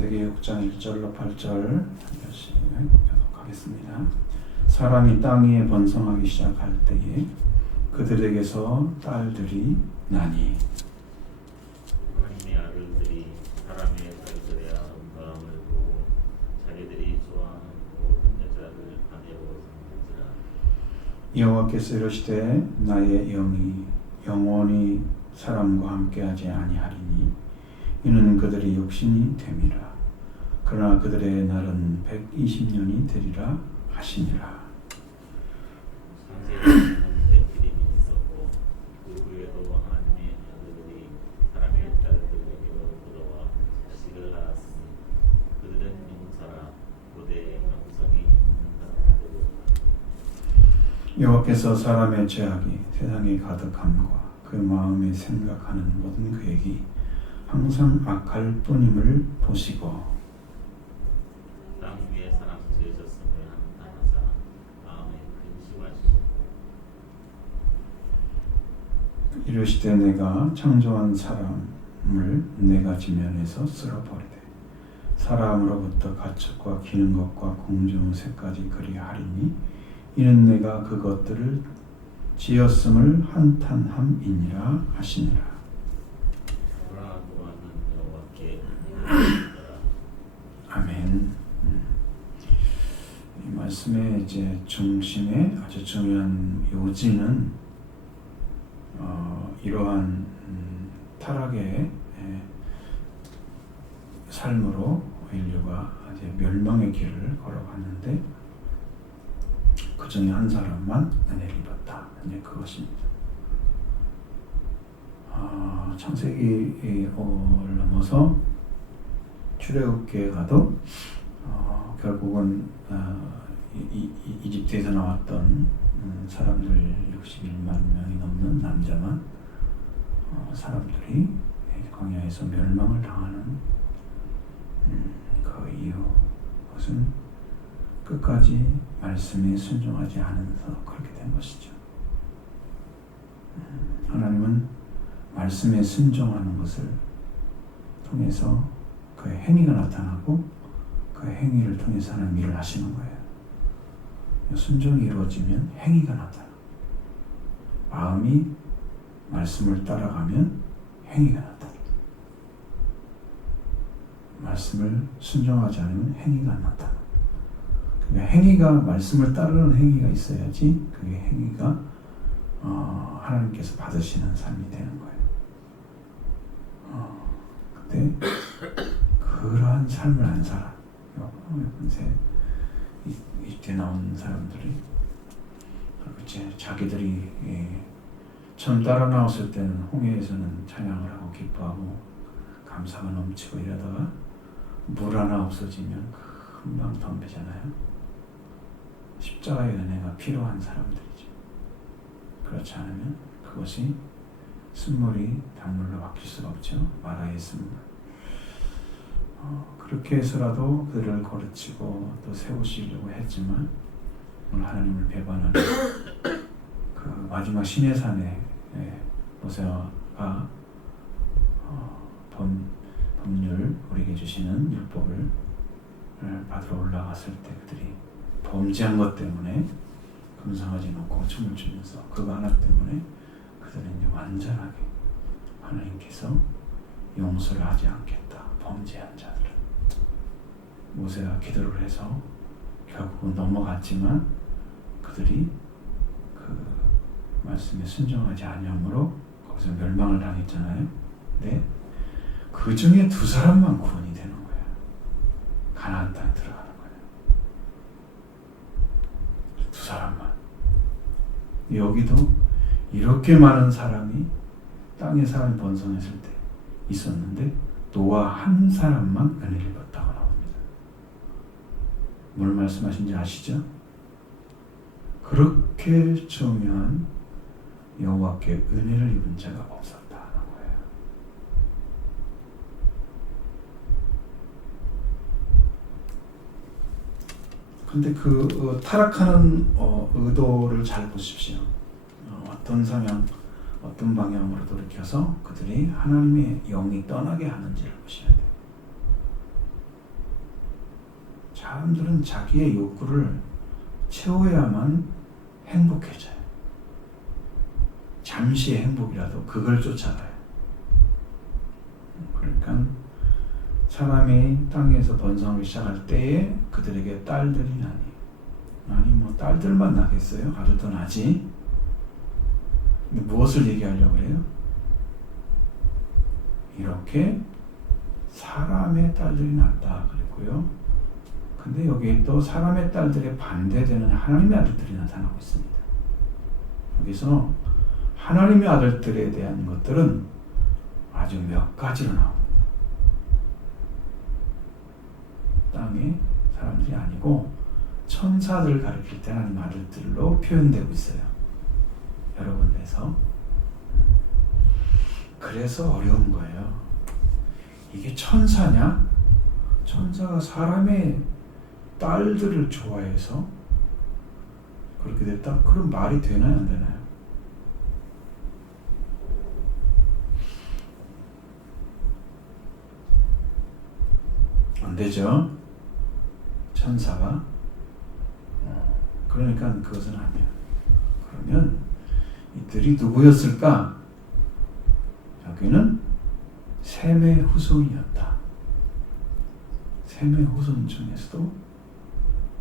창세기 6장 1절로 8절 한 절씩 교독하겠습니다. 사람이 땅 위에 번성하기 시작할 때에 그들에게서 딸들이 나니 하나님의 아들들이 사람의 딸들의 아름다움을 보고 자기들이 좋아하는 모든 여자를 아내로 삼는지라. 여호와께서 이르시되 나의 영이 영원히 사람과 함께하지 아니하리니 이는 그들의 욕심이 됨이라. 그러나 그들의 날은 120년이 되리라 하시니라. 창세기에는 때들이 있었고 그 후에도 하나님의 아들들이 사람의 딸들에게로 들어와 자식을 낳았으니 그들은 용사라 고대의 명성이 있는 사람들이었다. 여호와께서 사람의 죄악이 세상에 가득함과 그 마음에 생각하는 모든 계획이 항상 악할 뿐임을 보시고 땅 위에 사람 지으셨음을 한탄하사 마음에 근심하시고 이르시되 내가 창조한 사람을 내가 지면에서 쓸어버리되 사람으로부터 가축과 기는 것과 공중 새까지 그리하리니 이는 내가 그것들을 지었음을 한탄함이니라 하시니라. 아멘. 이 말씀의 이제 중심에 아주 중요한 요지는 이러한 타락의 삶으로 인류가 이제 멸망의 길을 걸어갔는데 그 중에 한 사람만 은혜를 입었다. 이제 그것입니다. 창세기를 넘어서 출애굽기에 가도 결국은 이집트에서 나왔던 사람들 61만 명이 넘는 남자만 사람들이 광야에서 멸망을 당하는 그 이유, 그것은 끝까지 말씀에 순종하지 않아서 그렇게 된 것이죠. 하나님은 말씀에 순종하는 것을 통해서 그의 행위가 나타나고 그 행위를 통해서 하는 일을 하시는 거예요. 순종이 이루어지면 행위가 나타나. 마음이 말씀을 따라가면 행위가 나타나. 말씀을 순종하지 않으면 행위가 안 나타나. 그러니까 행위가 말씀을 따르는 행위가 있어야지 그게 행위가 하나님께서 받으시는 삶이 되는 거예요. 그때 그러한 삶을 안 살아. 요새 이때 나온 사람들이 이제 자기들이 처음 따라 나왔을 때는 홍해에서는 찬양을 하고 기뻐하고 감사가 넘치고 이러다가 물 하나 없어지면 금방 덤비잖아요. 십자가의 은혜가 필요한 사람들이죠. 그렇지 않으면 그것이 쓴물이 단물로 바뀔 수가 없죠. 마라의 쓴물. 그렇게 해서라도 그들을 거르치고 또 세우시려고 했지만 오늘 하나님을 배반하는 그 마지막 시내산에 모세가 법률 우리에게 주시는 율법을 받으러 올라갔을 때 그들이 범죄한 것 때문에 금상아지 놓고 춤을 추면서 그거 하나 때문에 그들은 이제 완전하게 하나님께서 용서를 하지 않겠다. 범죄한 자들은 모세가 기도를 해서 결국은 넘어갔지만 그들이 그 말씀에 순종하지 아니함으로 거기서 멸망을 당했잖아요. 근데 그 중에 2사람만 구원이 되는 거예요. 가나안 땅에 들어가는 거예요. 2사람만. 여기도 이렇게 많은 사람이 땅에 사람이 번성했을 때 있었는데 노아 한 사람만 은혜를 입었다고 나옵니다. 뭘 말씀하신지 아시죠? 그렇게 중요한 여호와께 은혜를 입은 자가 없었다는 거예요. 근데 그 타락하는 의도를 잘 보십시오. 어떤 성향, 어떤 방향으로 돌이켜서 그들이 하나님의 영이 떠나게 하는지를 보셔야 돼요. 사람들은 자기의 욕구를 채워야만 행복해져요. 잠시의 행복이라도 그걸 쫓아가요. 그러니까 사람이 땅에서 번성하기 시작할 때에 그들에게 딸들이 나니, 아니 뭐 딸들만 나겠어요? 아들도 나지. 근데 무엇을 얘기하려고 그래요? 이렇게 사람의 딸들이 낳았다 그랬고요. 근데 여기에 또 사람의 딸들에 반대되는 하나님의 아들들이 나타나고 있습니다. 여기서 하나님의 아들들에 대한 것들은 아주 몇 가지로 나옵니다. 땅의 사람들이 아니고 천사들 가리킬 때 하나님 아들들로 표현되고 있어요. 여러 군데서. 그래서 어려운 거예요. 이게 천사냐? 천사가 사람의 딸들을 좋아해서 그렇게 됐다? 그럼 말이 되나요? 안 되나요? 안 되죠. 천사가. 그러니까 그것은 아니에요. 그러면 이들이 누구였을까? 여기는 셈의 후손이었다. 셈의 후손 중에서도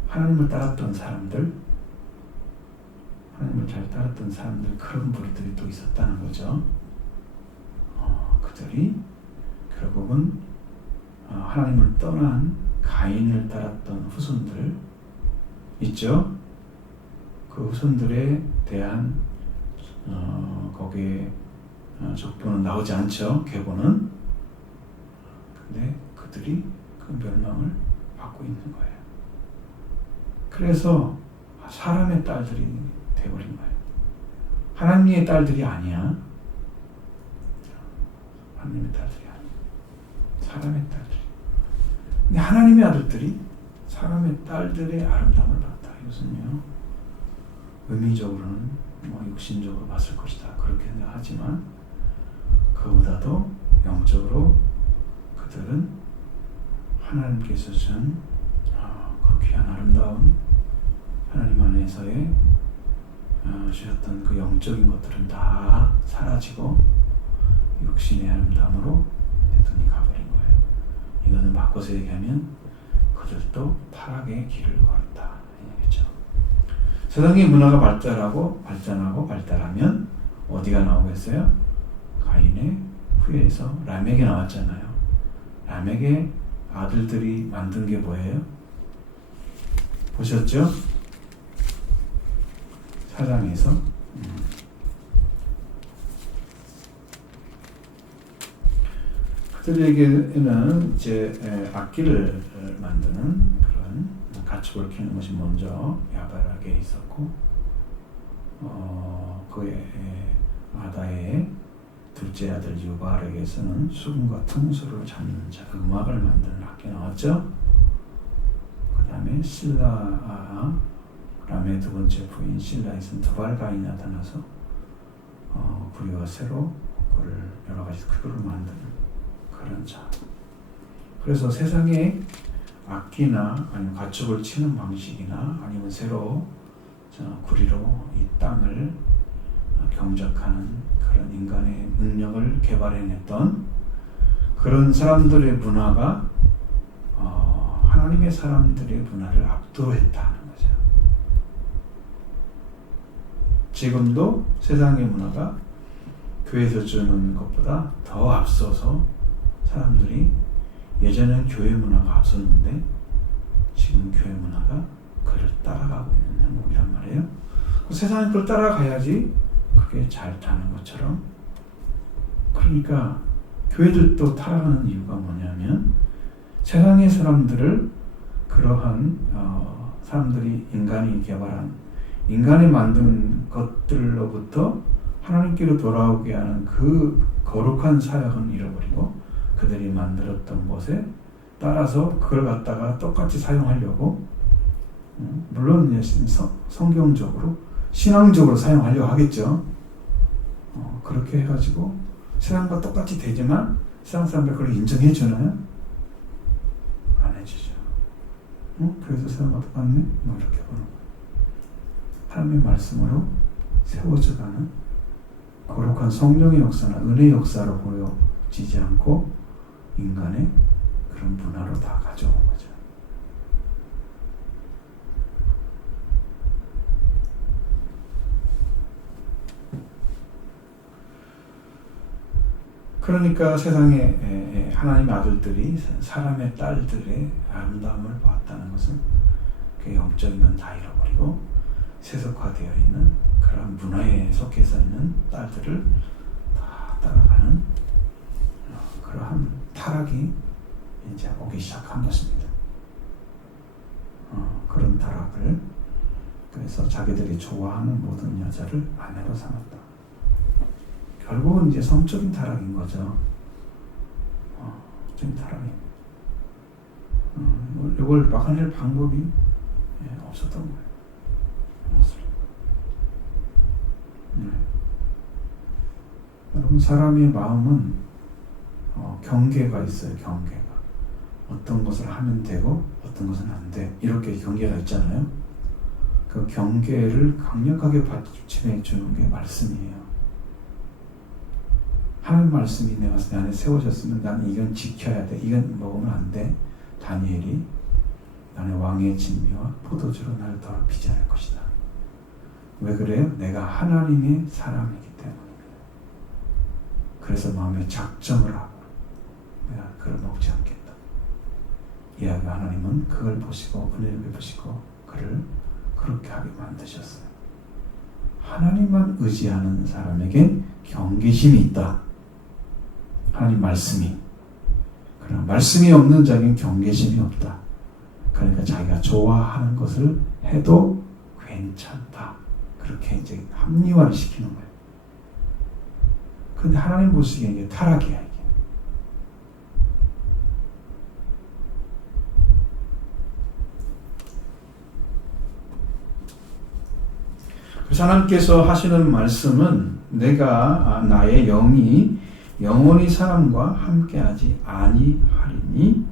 하나님을 따랐던 사람들, 하나님을 잘 따랐던 사람들, 그런 무리들이 또 있었다는 거죠. 그들이 결국은 하나님을 떠난 가인을 따랐던 후손들 있죠. 그 후손들에 대한 거기에 족보는 나오지 않죠. 계보는. 근데 그들이 그 멸망을 받고 있는 거예요. 그래서 사람의 딸들이 되어버린 거예요. 하나님의 딸들이 아니야. 하나님의 딸들이 아니야. 사람의 딸들이. 근데 하나님의 아들들이 사람의 딸들의 아름다움을 봤다. 이것은요, 의미적으로는 뭐 육신적으로 봤을 것이다. 그렇게 생각하지만 그보다도 영적으로 그들은 하나님께서 준 그 귀한 아름다운 하나님 안에서의 주셨던 그 영적인 것들은 다 사라지고 육신의 아름다움으로 눈이 가버린 거예요. 이거는 바꿔서 얘기하면 그들도 타락의 길을 걸었다. 이야기죠. 세상의 문화가 발달하면 어디가 나오겠어요? 가인의 후예에서 라멕이 나왔잖아요. 라멕의 아들들이 만든 게 뭐예요? 보셨죠? 사장에서 그들에게는 이제 악기를 만드는 그런 가축을 키우는 것이 먼저 야발에게 있었고, 그의 아다의 둘째 아들 유발에게서는 수금과 퉁소를 잡는 음악을 만드는 악기 나왔죠. 그 다음에 실라, 라메의 두 번째 부인 실라에서는 두발가인이 나타나서 구리와 쇠로 그를 여러 가지 크기로 만드는 그런 자. 그래서 세상에 악기나 아니면 가축을 치는 방식이나 아니면 새로 구리로 이 땅을 경작하는 그런 인간의 능력을 개발해냈던 그런 사람들의 문화가 하나님의 사람들의 문화를 압도했다는 거죠. 지금도 세상의 문화가 교회에서 주는 것보다 더 앞서서 사람들이, 예전에는 교회 문화가 앞섰는데 지금 교회 문화가 그를 따라가고 있는 행복이란 말이에요. 세상이 그걸 따라가야지 그게 잘 타는 것처럼. 그러니까 교회들도 타락하는 이유가 뭐냐면 세상의 사람들을 그러한 사람들이 인간이 개발한, 인간이 만든 것들로부터 하나님께로 돌아오게 하는 그 거룩한 사역은 잃어버리고 그들이 만들었던 것에 따라서 그걸 갖다가 똑같이 사용하려고, 물론 성경적으로 신앙적으로 사용하려고 하겠죠. 그렇게 해가지고 세상과 똑같이 되지만 세상 사람들 그걸 인정해 주나요? 안 해주죠. 교회도 세워받네? 뭐 이렇게 보는 거예요. 하나님의 말씀으로 세워져가는 거룩한 성령의 역사나 은혜의 역사로 보여지지 않고 인간의 그런 문화로 다 가져온 거죠. 그러니까 세상에 하나님의 아들들이 사람의 딸들의 아름다움을 보았다는 것은 그 영적인 건 다 잃어버리고 세속화되어 있는 그런 문화에 속해서 있는 딸들을 다 따라가는 그러한 타락이 이제 오기 시작한 것입니다. 그런 타락을 그래서 자기들이 좋아하는 모든 여자를 아내로 삼았다. 결국은 이제 성적인 타락인 거죠. 성적인 타락입니다. 이걸 막아낼 방법이 없었던 거예요. 여러분, 사람의 마음은 경계가 있어요. 경계가. 어떤 것을 하면 되고 어떤 것은 안 돼. 이렇게 경계가 있잖아요. 그 경계를 강력하게 받침해 주는 게 말씀이에요. 하나님 말씀이 내 안에 세워졌으면 나는 이건 지켜야 돼. 이건 먹으면 안 돼. 다니엘이 나는 왕의 진미와 포도주로 나를 더럽히지 않을 것이다. 왜 그래요? 내가 하나님의 사람이기 때문입니다. 그래서 마음에 작정을 하고 내가 그걸 먹지 않겠다. 이야기 하나님은 그걸 보시고 은혜를 베푸시고 그를 그렇게 하게 만드셨어요. 하나님만 의지하는 사람에게 경계심이 있다. 하나님 말씀이. 그러나 말씀이 없는 자에겐 경계심이 없다. 그러니까 자기가 좋아하는 것을 해도 괜찮다. 그렇게 이제 합리화를 시키는 거예요. 근데 하나님 보시기에 이게 타락이야, 이게. 그래서 하나님께서 하시는 말씀은 내가 나의 영이 영원히 사람과 함께하지 아니하리니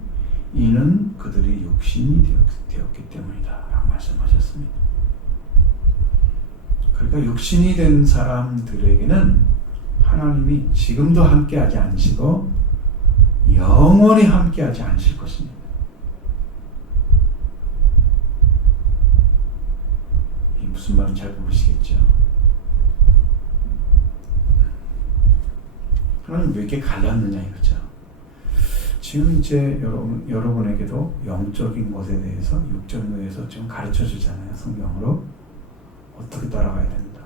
이는 그들의 육신이 되었기 때문이다 라고 말씀하셨습니다. 그러니까 육신이 된 사람들에게는 하나님이 지금도 함께하지 않으시고 영원히 함께하지 않으실 것입니다. 이게 무슨 말인지 잘 모르시겠죠? 하나님 왜 이렇게 갈랐느냐 이거죠. 지금 이제 여러분에게도 영적인 것에 대해서 육적인 것에서 좀 가르쳐 주잖아요. 성경으로 어떻게 따라가야 된다.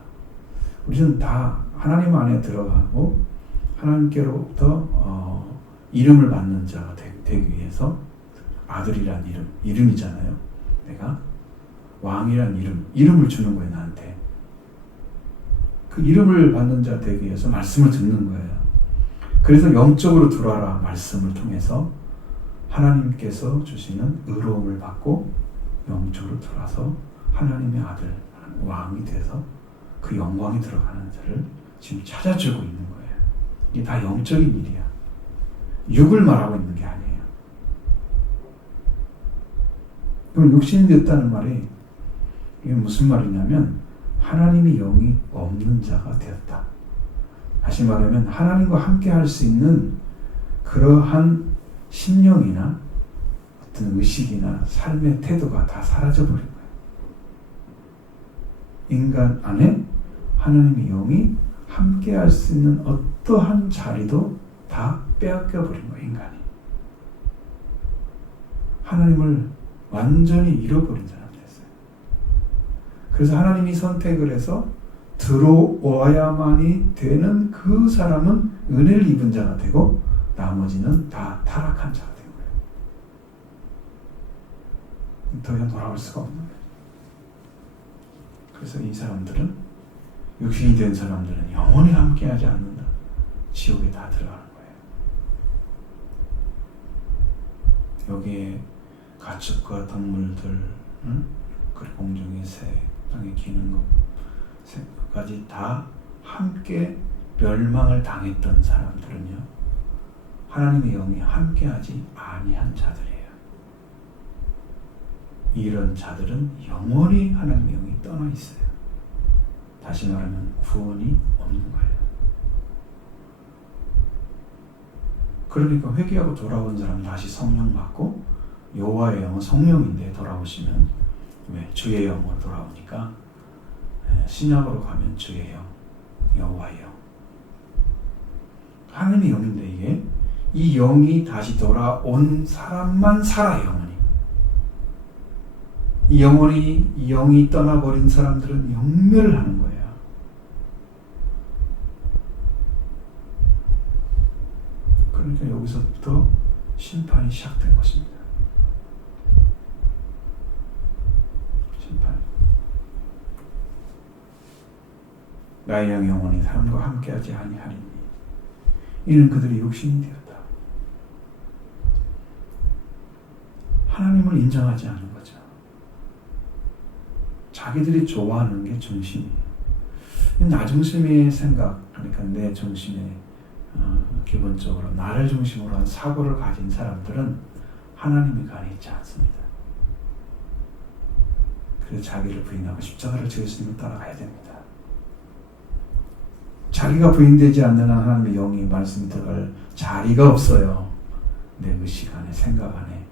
우리는 다 하나님 안에 들어가고 하나님께로부터 이름을 받는 자가 되기 위해서 아들이란 이름이잖아요. 내가 왕이란 이름을 주는 거예요. 나한테. 그 이름을 받는 자 되기 위해서 말씀을 듣는 거예요. 그래서 영적으로 들어와라 말씀을 통해서 하나님께서 주시는 의로움을 받고 영적으로 들어와서 하나님의 아들, 왕이 돼서 그 영광이 들어가는 자를 지금 찾아주고 있는 거예요. 이게 다 영적인 일이야. 육을 말하고 있는 게 아니에요. 그럼 육신이 됐다는 말이 이게 무슨 말이냐면 하나님의 영이 없는 자가 되었다. 다시 말하면 하나님과 함께 할 수 있는 그러한 심령이나 어떤 의식이나 삶의 태도가 다 사라져버린 거예요. 인간 안에 하나님의 영이 함께 할 수 있는 어떠한 자리도 다 빼앗겨버린 거예요. 인간이. 하나님을 완전히 잃어버린 사람 됐어요. 그래서 하나님이 선택을 해서 들어와야만이 되는 그 사람은 은혜를 입은 자가 되고 나머지는 다 타락한 자가 된 거예요. 더 이상 돌아올 수가 없는 거예요. 그래서 이 사람들은 육신이 된 사람들은 영원히 함께하지 않는다. 지옥에 다 들어가는 거예요. 여기에 가축과 동물들, 그리고 공중의 새, 땅에 기는 것 까지 다 함께 멸망을 당했던 사람들은요, 하나님의 영이 함께하지 아니한 자들이에요. 이런 자들은 영원히 하나님의 영이 떠나 있어요. 다시 말하면 구원이 없는 거예요. 그러니까 회개하고 돌아온 사람은 다시 성령 받고, 여호와의 영은 성령인데 돌아오시면 왜? 주의 영으로 돌아오니까. 신약으로 가면 주의 영, 여호와의 영, 하나님의 영인데 이게 이 영이 다시 돌아온 사람만 살아요. 영원히. 이 영이 떠나버린 사람들은 영멸을 하는 거예요. 그러니까 여기서부터 심판이 시작된 것입니다. 심판. 나의 영이 영원히 사람과 함께하지 아니하리니 이는 그들이 육신이 되었다. 하나님을 인정하지 않는 거죠. 자기들이 좋아하는 게 중심이에요. 나 중심의 생각, 그러니까 내 중심의 기본적으로 나를 중심으로 한 사고를 가진 사람들은 하나님이 간에 있지 않습니다. 그래서 자기를 부인하고 십자가를 지 예수님을 따라가야 됩니다. 자기가 부인되지 않는 한 하나님의 영이 말씀이 들어갈 자리가 없어요. 내 의식 안에, 생각 안에,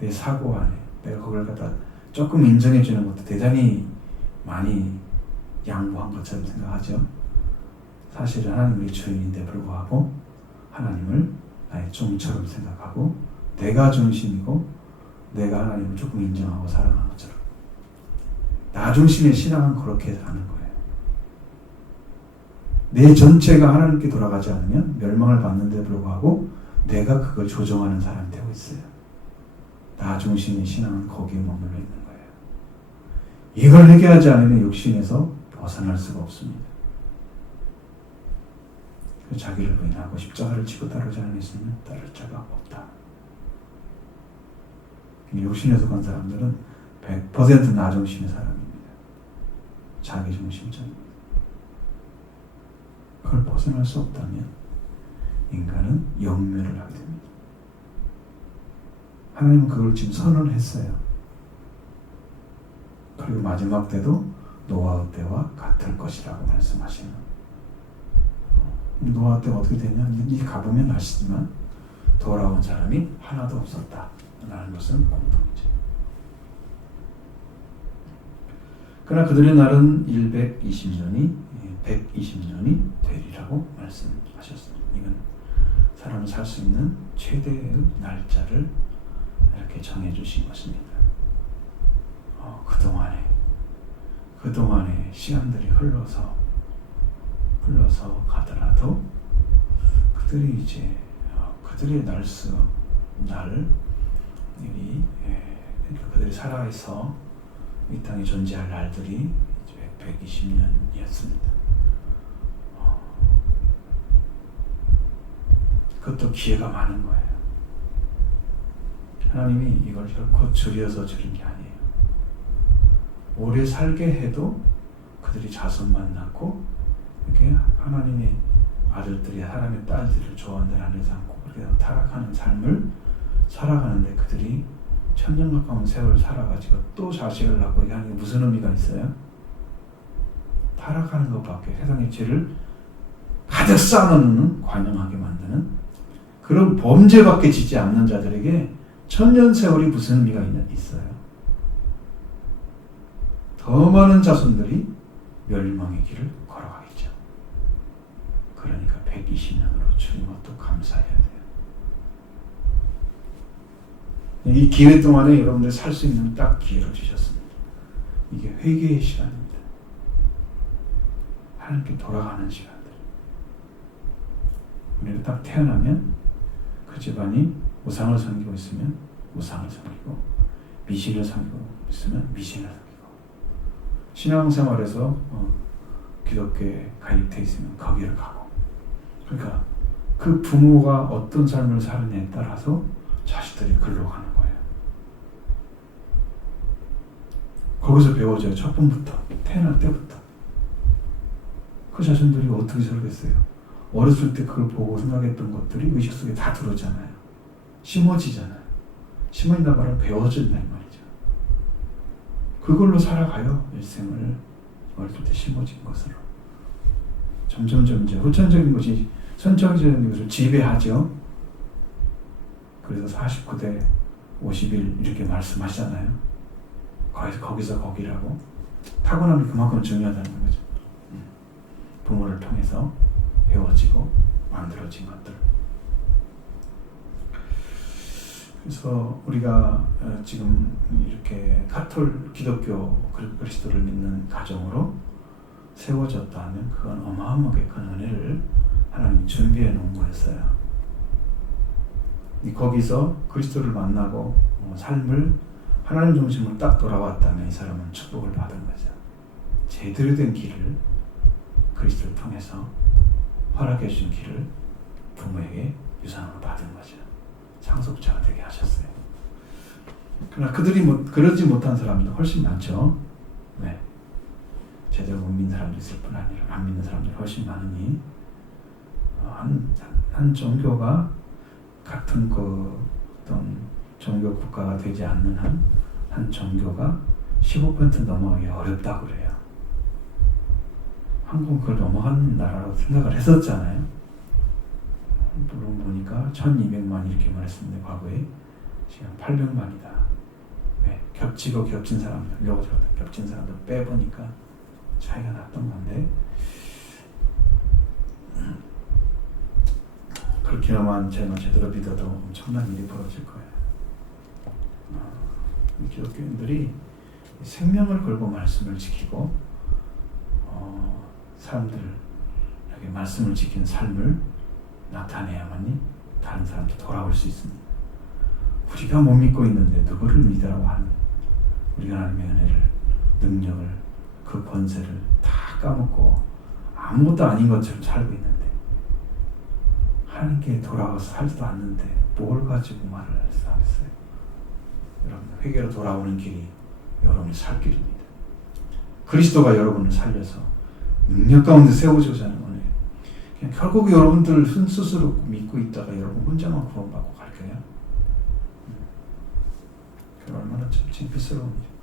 내 사고 안에. 내가 그걸 갖다 조금 인정해 주는 것도 대단히 많이 양보한 것처럼 생각하죠. 사실은 하나님의 주인인데 불구하고 하나님을 나의 종처럼 생각하고 내가 중심이고 내가 하나님을 조금 인정하고 사랑하는 것처럼. 나 중심의 신앙은 그렇게 하는 거예요. 내 전체가 하나님께 돌아가지 않으면 멸망을 받는데 불구하고 내가 그걸 조정하는 사람이 되고 있어요. 나 중심의 신앙은 거기에 머물러 있는 거예요. 이걸 해결하지 않으면 육신에서 벗어날 수가 없습니다. 자기를 부인하고 십자가를 지고 따르지 않는 예수님은 따를 자가 없다. 육신에서 간 사람들은 100% 나 중심의 사람입니다. 자기 중심적입니다. 그걸 벗어날 수 없다면 인간은 영멸을 하게 됩니다. 하나님은 그걸 지금 선언했어요. 그리고 마지막 때도 노아의 때와 같을 것이라고 말씀하시는. 노아 때가 어떻게 되냐? 이 가보면 아시지만 돌아온 사람이 하나도 없었다 라는 것은 공통이죠. 그러나 그들의 날은 120년이 120년이 되리라고 말씀하셨습니다. 이건 사람을 살 수 있는 최대의 날짜를 이렇게 정해주신 것입니다. 그동안에 시간들이 흘러서 가더라도 그들이 이제 그들의 날이 그러니까 그들이 살아서 이 땅에 존재할 날들이 120년이었습니다. 그것도 기회가 많은 거예요. 하나님이 이걸 결코 줄여서 줄인 게 아니에요. 오래 살게 해도 그들이 자손만 낳고 이렇게 하나님의 아들들이 사람의 딸들을 좋아한다는 하늘에서 않고 그렇게 타락하는 삶을 살아가는데 그들이 천년 가까운 세월을 살아가지고 또 자식을 낳고 이게 하는 게 무슨 의미가 있어요? 타락하는 것밖에, 세상의 죄를 가득 쌓아놓는, 관영하게 만드는 그런 범죄밖에 지지 않는 자들에게 천년 세월이 무슨 의미가 있어요? 더 많은 자손들이 멸망의 길을 걸어가겠죠. 그러니까 120년으로 주님과 또 감사해야 돼요. 이 기회 동안에 여러분들 살 수 있는 딱 기회를 주셨습니다. 이게 회개의 시간입니다. 하나님께 돌아가는 시간들. 우리가 딱 태어나면 그 집안이 우상을 섬기고 있으면 우상을 섬기고, 미신을 섬기고 있으면 미신을 섬기고, 신앙생활에서 기독교에 가입되어 있으면 거기를 가고. 그러니까 그 부모가 어떤 삶을 사느냐에 따라서 자식들이 글로 가는 거예요. 거기서 배워져요. 첫 번부터, 태어날 때부터. 그 자손들이 어떻게 살겠어요? 어렸을 때 그걸 보고 생각했던 것들이 의식 속에 다 들어오잖아요. 심어지잖아요. 심어진다 말은 배워진다 이 말이죠. 그걸로 살아가요. 일생을 어릴 때 심어진 것으로. 점점점 이제 후천적인 것이 선천적인 것을 지배하죠. 그래서 49대 50일 이렇게 말씀하시잖아요. 거기서 거기라고. 타고남이 그만큼 중요하다는 거죠. 부모를 통해서 배워지고 만들어진 것들. 그래서 우리가 지금 이렇게 기독교 그리스도를 믿는 가정으로 세워졌다 하면 그건 어마어마하게 큰 은혜를 하나님이 준비해 놓은 거였어요. 거기서 그리스도를 만나고 삶을 하나님 중심으로 딱 돌아왔다면 이 사람은 축복을 받은 거죠. 제대로 된 길을 그리스도를 통해서 허락해 주신 길을 부모에게 유산으로 받은 거죠. 상속자가 되게 하셨어요. 그러나 그들이 그러지 못한 사람도 훨씬 많죠. 네. 제대로 못 믿는 사람도 있을 뿐 아니라 안 믿는 사람들이 훨씬 많으니 한 종교가 같은 어떤 종교 국가가 되지 않는 한 종교가 15% 넘어가기 어렵다고 그래요. 한국은 그걸 넘어가는 나라라고 생각을 했었잖아요. 물론 보니까 1200만 이렇게 말했었는데 과거에 지금 800만이다. 네, 겹친 사람들, 겹친 사람들 빼보니까 차이가 났던 건데 그렇게만 제대로 믿어도 엄청난 일이 벌어질 거예요. 기독교인들이 생명을 걸고 말씀을 지키고 사람들에게 말씀을 지킨 삶을 나타내야만이 다른 사람도 돌아올 수 있습니다. 우리가 못 믿고 있는데 누구를 믿으라고 하는 우리가 하나님의 은혜를, 능력을, 그 권세를 다 까먹고 아무것도 아닌 것처럼 살고 있는데 하나님께 돌아와서 살지도 않는데 뭘 가지고 말을 하겠어요? 여러분, 회개로 돌아오는 길이 여러분의 살 길입니다. 그리스도가 여러분을 살려서 능력 가운데 세워주고자 하는 거예요. 그냥 결국 여러분들 스스로 믿고 있다가 여러분 혼자만 구원받고 갈 거예요. 그 얼마나 참 창피스러운 일이에요.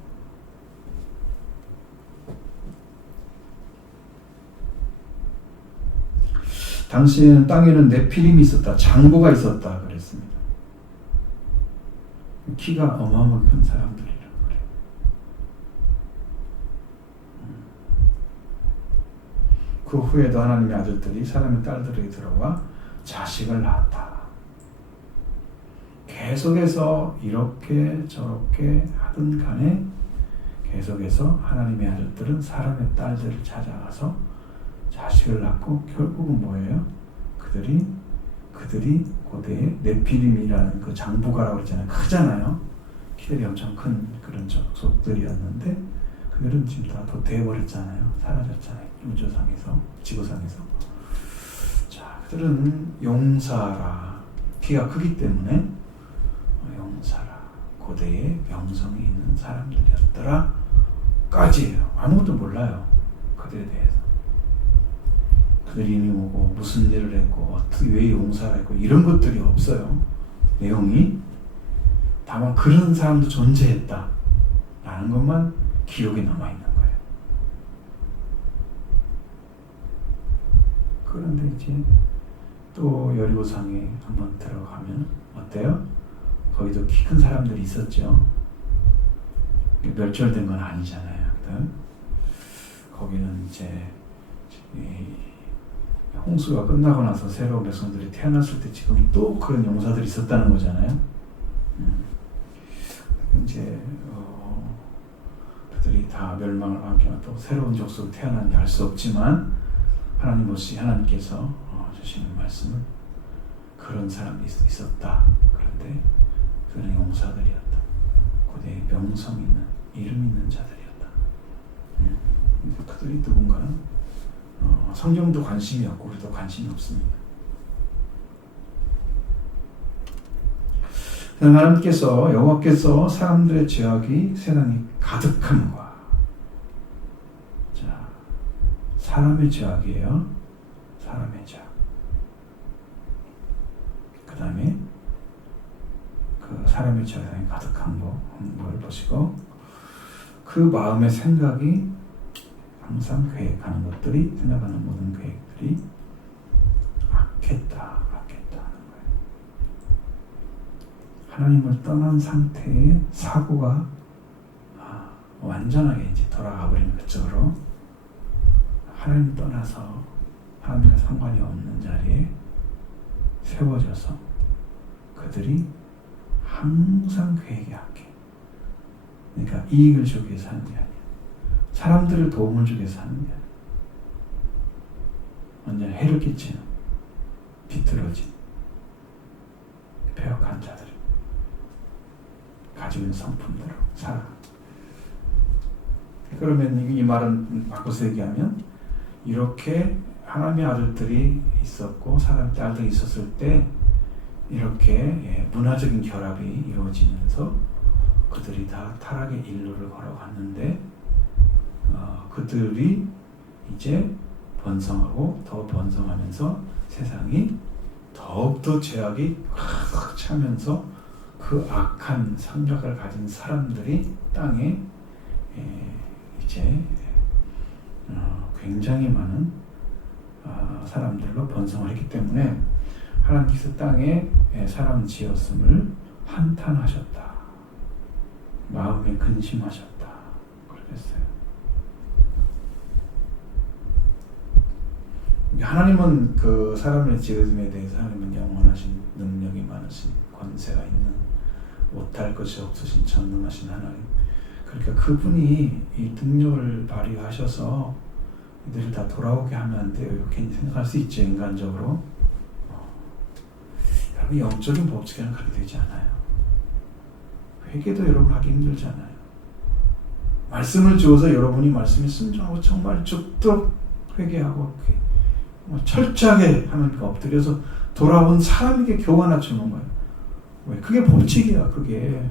당시에는 땅에는 네피림이 있었다, 장보가 있었다 그랬습니다. 키가 어마어마하게 큰 사람들이라고 그래요. 그 후에도 하나님의 아들들이 사람의 딸들에게 들어와 자식을 낳았다. 계속해서 이렇게 저렇게 하든 간에 계속해서 하나님의 아들들은 사람의 딸들을 찾아가서 자식을 낳고 결국은 뭐예요? 그들이 고대에 네피림이라는 그 장부가라고 했잖아요. 크잖아요. 키들이 엄청 큰 그런 족속들이었는데 그들은 지금 다 도태해버렸잖아요. 사라졌잖아요. 우주상에서, 지구상에서. 자, 그들은 용사라. 키가 크기 때문에 용사라. 고대에 명성이 있는 사람들이었더라. 까지예요. 아무것도 몰라요. 그들에 대해서. 그들이 이미 오고 무슨 일을 했고 어떻게 왜 용사를 했고 이런 것들이 없어요. 내용이. 다만 그런 사람도 존재했다 라는 것만 기록에 남아있는 거예요. 그런데 이제 또 여리고성에 한번 들어가면 어때요? 거기도 키 큰 사람들이 있었죠. 멸절된 건 아니잖아요. 거기는 이제 홍수가 끝나고 나서 새로운 백성들이 태어났을 때 지금 또 그런 용사들이 있었다는 거잖아요. 이제 그들이 다 멸망을 하게 또 새로운 족속이 태어났는지 알 수 없지만 하나님께서 주시는 말씀은 그런 사람이 있었다. 그런데 그들은 용사들이었다. 고대의 명성 있는 이름 있는 자들이었다. 그들이 누군가는 성경도 관심이 없고 우리도 관심이 없습니다. 하나님께서 여호와께서 사람들의 죄악이 세상에 가득함과 자 사람의 죄악이에요. 사람의 죄악. 그 다음에 그 사람의 재상이 가득한 걸 보시고 그 마음의 생각이 항상 계획하는 것들이 생각하는 모든 계획들이 악했다 하는 거예요. 하나님을 떠난 상태의 사고가 완전하게 이제 돌아가 버리는 그쪽으로 하나님을 떠나서 하나님과 상관이 없는 자리에 세워져서 그들이 항상 계획이 악해. 그러니까 이익을 주기 위해서 하는 게 아니야. 사람들을 도움을 주기 위해서 하는 게 아니야. 완전히 해를 끼치는 비뚤어진 배역한 자들이 가지고 있는 성품대로 살아가. 그러면 이 말은 바꿔서 얘기하면 이렇게 하나님의 아들들이 있었고 사람의 딸들이 있었을 때 이렇게 문화적인 결합이 이루어지면서 그들이 다 타락의 일로를 걸어갔는데 그들이 이제 번성하고 더 번성하면서 세상이 더욱더 죄악이 확 차면서 그 악한 생각을 가진 사람들이 땅에 이제 굉장히 많은 사람들로 번성을 했기 때문에 하나님께서 땅에 사람 지었음을 한탄하셨다. 마음에 근심하셨다. 그랬어요. 하나님은 그 사람의 지음에 대해서 하나님은 영원하신 능력이 많으신 권세가 있는 못할 것이 없으신 전능하신 하나님. 그러니까 그분이 이 능력을 발휘하셔서 이들을 다 돌아오게 하면 안 돼요. 이렇게 생각할 수 있죠. 인간적으로. 여러분 영적인 법칙에는 그렇게 되지 않아요. 회개도 여러분 하기 힘들잖아요. 말씀을 주어서 여러분이 말씀에 순종하고 정말 죽도록 회개하고 철저하게 하나님께 엎드려서 돌아온 사람에게 교훈을 주는 거예요. 왜? 그게 법칙이야. 그게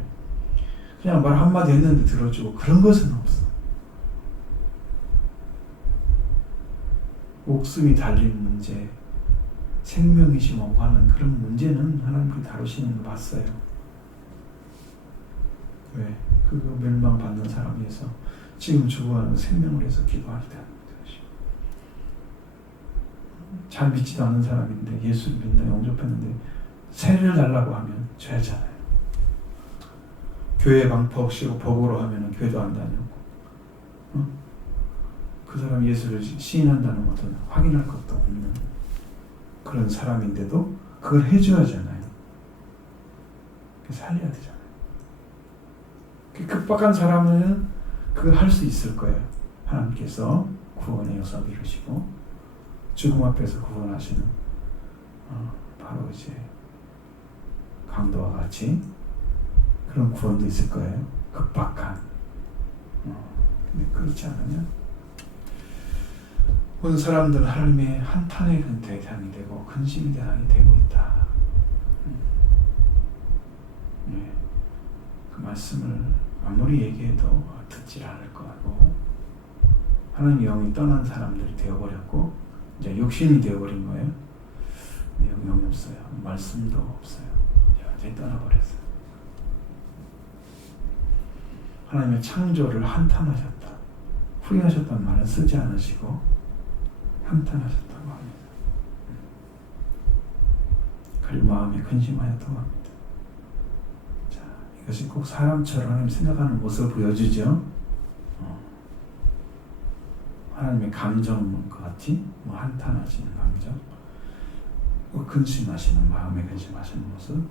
그냥 말 한마디 했는데 들어주고 그런 것은 없어. 목숨이 달린 문제, 생명이시 원하는 그런 문제는 하나님이 다루시는 거 봤어요. 왜? 그 멸망받는 사람 위해서 지금 죽어가는 생명을 위해서 기도하리다. 잘 믿지도 않는 사람인데 예수를 믿는다 영접했는데 세례를 달라고 하면 죄잖아요. 교회 방법 없이고 법으로 하면 교회도 안 다니고 그 사람 예수를 시인한다는 것은 확인할 것도 없는 그런 사람인데도 그걸 해줘야 하잖아요. 살려야 되잖아요. 급박한 사람은 그걸 할 수 있을 거예요. 하나님께서 구원의 역사를 이루시고 죽음 앞에서 구원하시는 바로 이제 강도와 같이 그런 구원도 있을 거예요. 급박한. 근데 그렇지 않으면 모든 사람들은 하나님의 한탄의 대상이 되고 근심의 대상이 되고 있다. 그 말씀을 아무리 얘기해도 듣질 않을 거고 하나님의 영이 떠난 사람들이 되어버렸고 이제 육신이 되어버린 거예요. 영이 없어요. 말씀도 없어요. 완전히 떠나버렸어요. 하나님의 창조를 한탄하셨다. 후회하셨다는 말은 쓰지 않으시고 한탄하셨다고 합니다. 그리고 마음에 근심하였다고 합니다. 자, 이것이 꼭 사람처럼 하나님 생각하는 모습을 보여주죠. 하나님의 감정과 같이 한탄하시는 감정, 근심하시는 마음에 근심하시는 모습.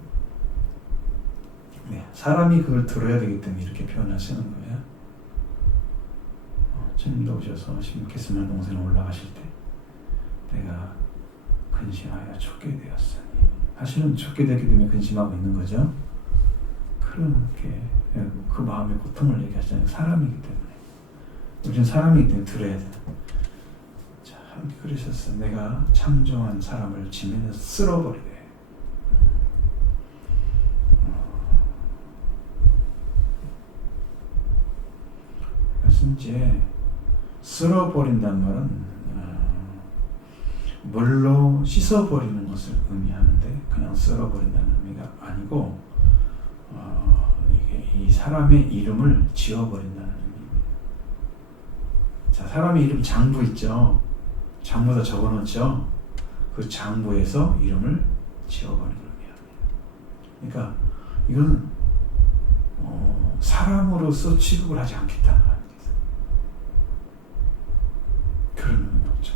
네, 사람이 그걸 들어야 되기 때문에 이렇게 표현하시는 거예요. 주님도 오셔서 시므께스만 동산에 올라가실 때 내가 근심하여 죽게 되었으니 사실은 죽게 되기 때문에 근심하고 있는 거죠. 그렇게 그 마음의 고통을 얘기하시잖아요. 사람이기 때문에. 우리는 사람이기 때문에 들어야 돼. 자, 하나님 그러셨어. 내가 창조한 사람을 지면에 쓸어버리래. 그래서 이제 쓸어버린단 말은 물로 씻어버리는 것을 의미하는데 그냥 쓸어버린다는 의미가 아니고 이 사람의 이름을 지워버린다는 의미입니다. 자, 사람의 이름 장부 있죠. 장부에다 적어놓죠. 그 장부에서 이름을 지워버리는 걸 의미합니다. 그러니까 이건 사람으로서 취급을 하지 않겠다는 말입니다. 그런 의미 없죠.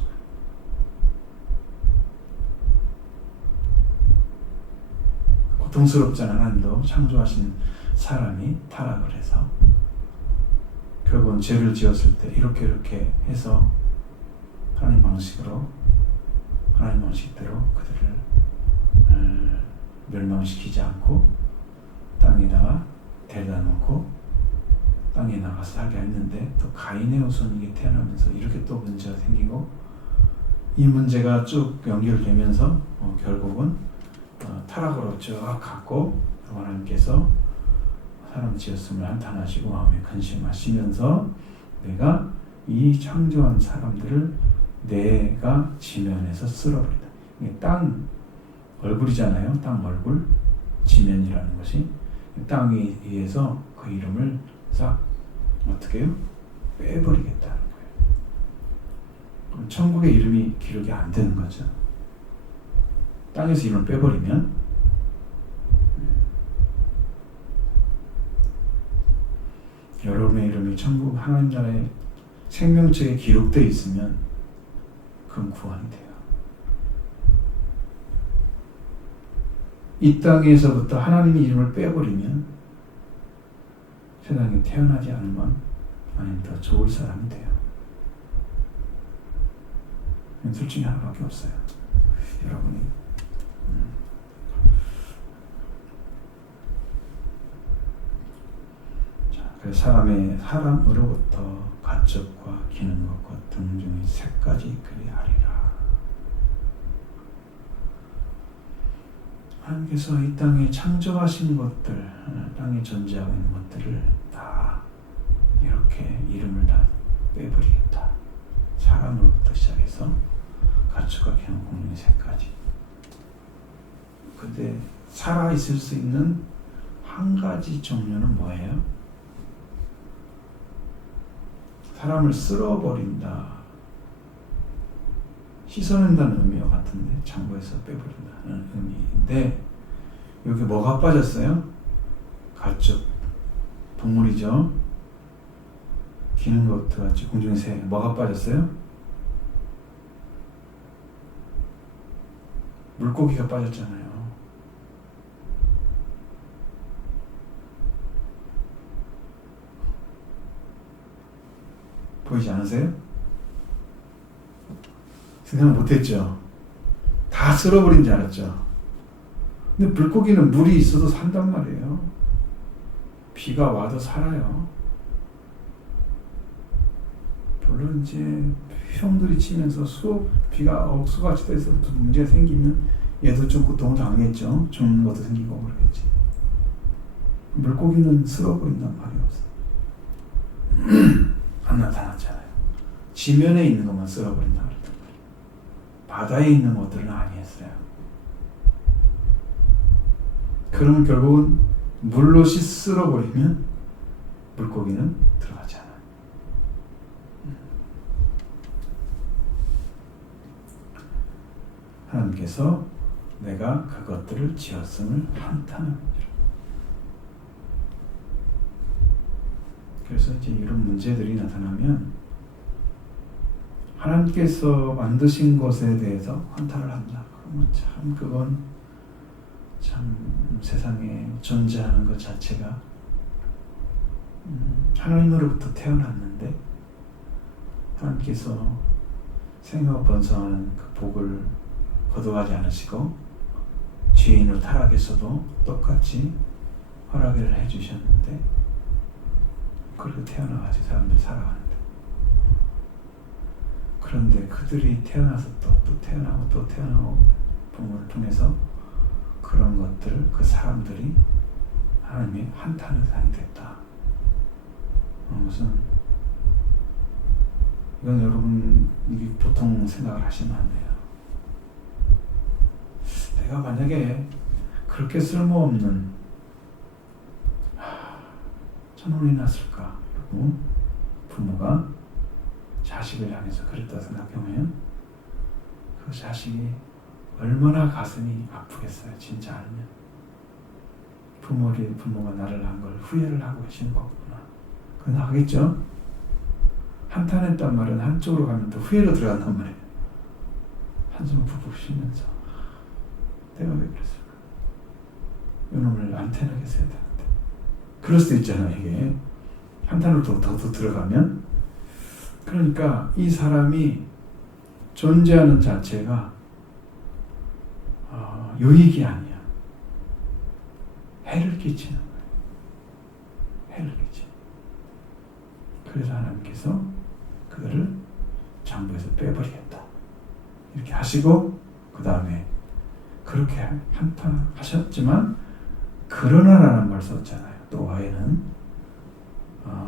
고통스럽잖아요. 하나님도 창조하신 사람이 타락을 해서 결국은 죄를 지었을 때 이렇게 해서 하나님 방식대로 그들을 멸망시키지 않고 땅에다가 데려다 놓고 땅에 나가서 살게 했는데 또 가인의 후손이 태어나면서 이렇게 또 문제가 생기고 이 문제가 쭉 연결되면서 결국은 타락으로 쭉 갔고 하나님께서 사람 지었음을 한탄하시고 마음에 근심하시면서 내가 이 창조한 사람들을 내가 지면에서 쓸어버린다. 이게 땅 얼굴이잖아요. 땅 얼굴 지면이라는 것이 땅에 의해서 그 이름을 싹 어떻게 해요? 빼버리겠다는 거예요. 그럼 천국의 이름이 기록이 안 되는 거죠. 땅에서 이름을 빼버리면 여러분의 이름이 천국 하나님 나라의 생명책에 기록되어 있으면 그건 구원이 돼요. 이 땅에서부터 하나님의 이름을 빼버리면 세상에 태어나지 않으면 아니면 더 좋을 사람이 돼요. 둘 중에 하나밖에 없어요. 여러분이 사람으로부터 가축과 기는 것과 등중의 새까지 그리하리라. 하나님께서 이 땅에 창조하신 것들, 땅에 존재하고 있는 것들을 다 이렇게 이름을 다 빼버리겠다. 사람으로부터 시작해서 가축과 기는 공룡의 새까지. 근데 살아있을 수 있는 한 가지 종류는 뭐예요? 사람을 쓸어버린다. 씻어낸다는 의미와 같은데 장부에서 빼버린다는 의미인데 여기 뭐가 빠졌어요? 가축, 동물이죠. 기는 것 같이 공중의 새. 뭐가 빠졌어요? 물고기가 빠졌잖아요. 보이지 않으세요? 생각 못했죠? 다 쓸어버린 줄 알았죠? 근데 물고기는 물이 있어도 산단 말이에요. 비가 와도 살아요. 물론 이제 형들이 치면서 비가 억수같이 돼서 무슨 문제가 생기면 얘도 좀 고통을 당하겠죠. 죽는 것도 생기고 그러겠지. 물고기는 쓸어버린단 말이 없어. 안 나타났잖아요. 지면에 있는 것만 쓸어버린다 그랬단 말이에요. 바다에 있는 것들은 아니었어요. 그러면 결국은 물로 쓸어버리면 물고기는 들어가지 않아요. 하나님께서 내가 그것들을 지었음을 한탄합니다. 그래서 이제 이런 문제들이 나타나면 하나님께서 만드신 것에 대해서 한탄을 한다. 그러면 참 그건 참 세상에 존재하는 것 자체가 하나님으로부터 태어났는데 하나님께서 생명과 번성하는 그 복을 거둬가지 않으시고 죄인으로 타락했어도 똑같이 허락을 해주셨는데 그렇게 태어나가지고 사람들이 살아가는데 그런데 그들이 태어나서 또 태어나고 또 태어나고 부모를 통해서 그런 것들을 그 사람들이 하나님의 한탄의 상이 됐다. 무슨 이건 여러분 이게 보통 생각을 하시면 안 돼요. 내가 만약에 그렇게 쓸모없는 선언이 났을까? 그리고 부모가 자식을 향해서 그랬다 생각해보면 그 자식이 얼마나 가슴이 아프겠어요. 진짜 알면. 부모가 나를 한 걸 후회를 하고 계시는 거구나. 그건 하겠죠. 한탄했단 말은 한쪽으로 가면 또 후회로 들어간단 말이에요. 한숨을 푹푹 쉬면서 내가 왜 그랬을까? 이놈을 안테나게 써야 되는데. 그럴 수도 있잖아요. 이게 한탄으로 더 들어가면. 그러니까 이 사람이 존재하는 자체가 유익이 아니야. 해를 끼치는 거예요. 해를 끼치는. 그래서 하나님께서 그들을 장부에서 빼버리겠다. 이렇게 하시고 그 다음에 그렇게 한탄하셨지만 그러나라는 말 썼잖아요. 노아에는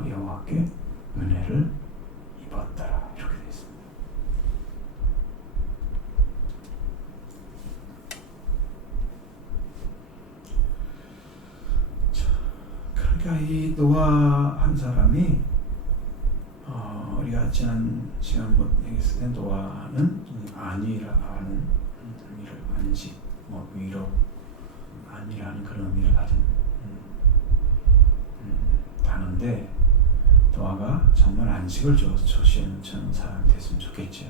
여호와께 은혜를 입었더라. 이렇게 되어 있습니다. 자, 그러니까 이 노아 한 사람이 우리가 지난 시간 얘기했을 때 노아는 안위라는 의미를 안식, 위로, 안위라는 그런 의미를 가진 단어인데 노아가 정말 안식을 주시는 사람이 됐으면 좋겠죠.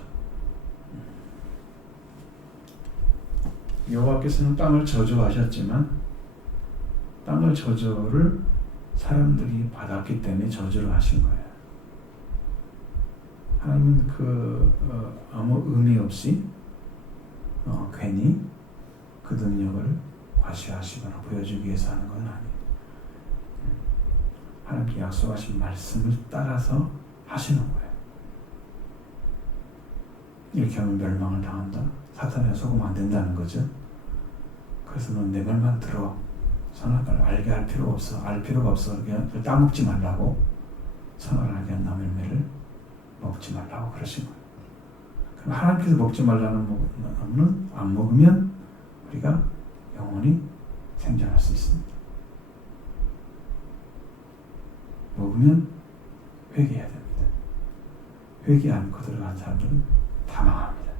여호와께서는 땅을 저주하셨지만 땅을 저주를 사람들이 받았기 때문에 저주를 하신 거예요. 하나님은 아무 의미 없이 괜히 그 능력을 과시하시거나 보여주기 위해서 하는 건 아니에요. 하나님께 약속하신 말씀을 따라서 하시는 거예요. 이렇게 하면 멸망을 당한다. 사탄에 속으면 안 된다는 거죠. 그래서 넌 내 말만 들어. 선악과를 알게 할 필요가 없어. 알 필요가 없어. 그냥 따먹지 말라고. 선악을 알게 한 나무 열매를 먹지 말라고 그러신 거예요. 그럼 하나님께서 먹지 말라는 나무는 안 먹으면 우리가 영원히 생존할 수 있습니다. 먹으면 회개해야 됩니다. 회개 않고 들어간 사람들은 다 망합니다.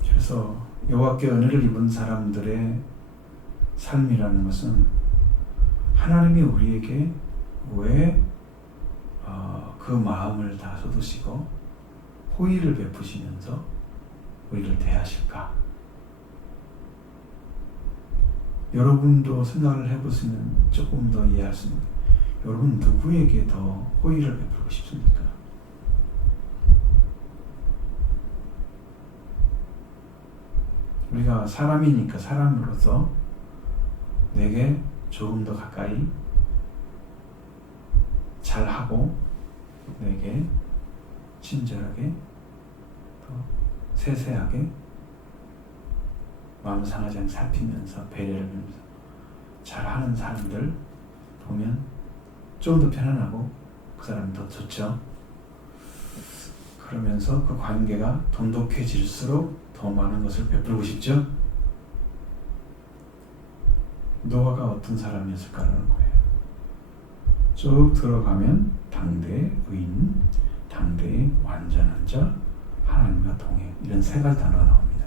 그래서 여호와께 은혜를 입은 사람들의 삶이라는 것은 하나님이 우리에게 왜 그 마음을 다 쏟으시고 호의를 베푸시면서 우리를 대하실까? 여러분도 생각을 해보시면 조금 더 이해할 수 있는, 여러분 누구에게 더 호의를 베풀고 싶습니까? 우리가 사람이니까 사람으로서 내게 조금 더 가까이 잘하고 내게 친절하게 더 세세하게 마음 상하지 않게 살피면서 배려를 하면서 잘하는 사람들 보면 좀 더 편안하고 그 사람이 더 좋죠. 그러면서 그 관계가 돈독해질수록 더 많은 것을 베풀고 싶죠. 노아가 어떤 사람이었을까라는 거예요. 쭉 들어가면 당대의 의인, 당대의 완전한 자, 하나님과 동행, 이런 세 가지 단어가 나옵니다.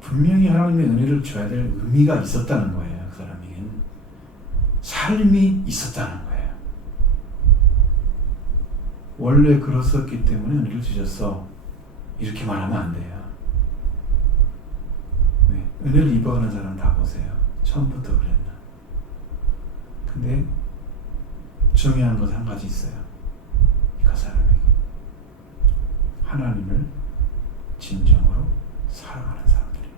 분명히 하나님의 은혜를 줘야 될 의미가 있었다는 거예요. 그 사람에게는 삶이 있었다는 거예요. 원래 그랬었기 때문에 은혜를 주셨어. 이렇게 말하면 안 돼요. 네. 은혜를 입어가는 사람 다 보세요. 처음부터 그랬나. 근데 중요한 것 한 가지 있어요. 그 사람에게 하나님을 진정으로 사랑하는 사람들이에요.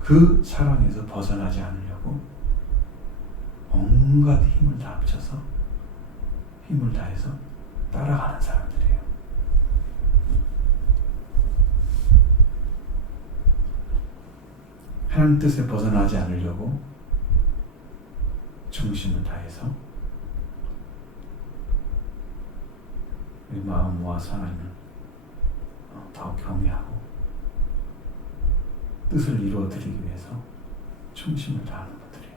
그 사랑에서 벗어나지 않으려고 온갖 힘을 다 합쳐서 힘을 다해서 따라가는 사람들이에요. 하나님 뜻에 벗어나지 않으려고 정신을 다해서 우리 마음 모아서 하나님을 더 경외하고 뜻을 이루어드리기 위해서 정신을 다하는 것들이에요.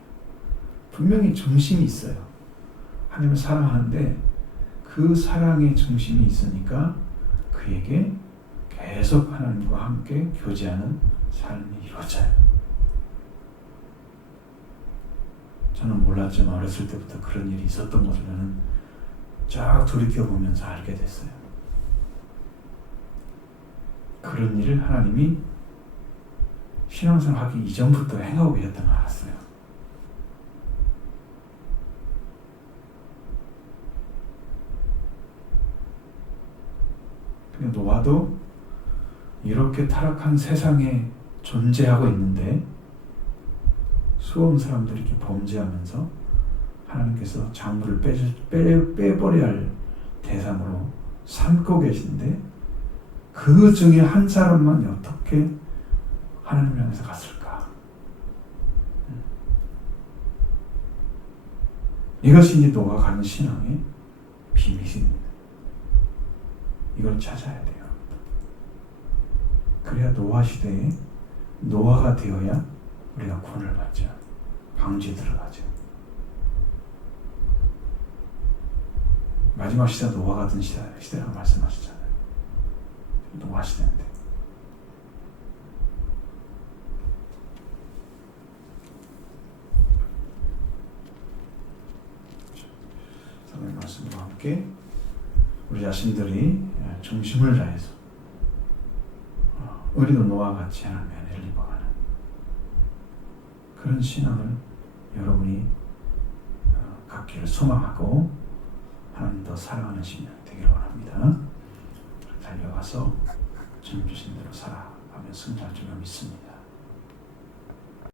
분명히 정신이 있어요. 하나님을 사랑하는데 그 사랑의 정신이 있으니까 그에게 계속 하나님과 함께 교제하는 삶이 이루어져요. 저는 몰랐지만 어렸을 때부터 그런 일이 있었던 것을 저는 쫙 돌이켜보면서 알게 됐어요. 그런 일을 하나님이 신앙생활 하기 이전부터 행하고 계셨다는 걸 알았어요. 근데 노아도 이렇게 타락한 세상에 존재하고 있는데 수많은 사람들이 이렇게 범죄하면서 하나님께서 작물을 빼버려야 할 대상으로 삼고 계신데 그 중에 한 사람만 어떻게 하나님을 향해서 갔을까? 이것이 이제 노아가 가는 신앙의 비밀입니다. 이걸 찾아야 돼요. 그래야 노아 시대에 노아가 되어야 우리가 구원을 받죠. 방주에 들어가죠. 마지막 시대 노아 같은 시대라고 말씀하셨잖아요. 노아 시대인데. 성경 말씀과 함께 우리 자신들이 중심을 다해서 우리도 노아 같이 하나님의 은혜를 입어가는 그런 신앙을 여러분이 갖기를 소망하고 하나님 더 사랑하는 신앙이 되기를 원합니다. 달려가서 주님 주신 대로 살아가며 승리할 줄을 믿습니다.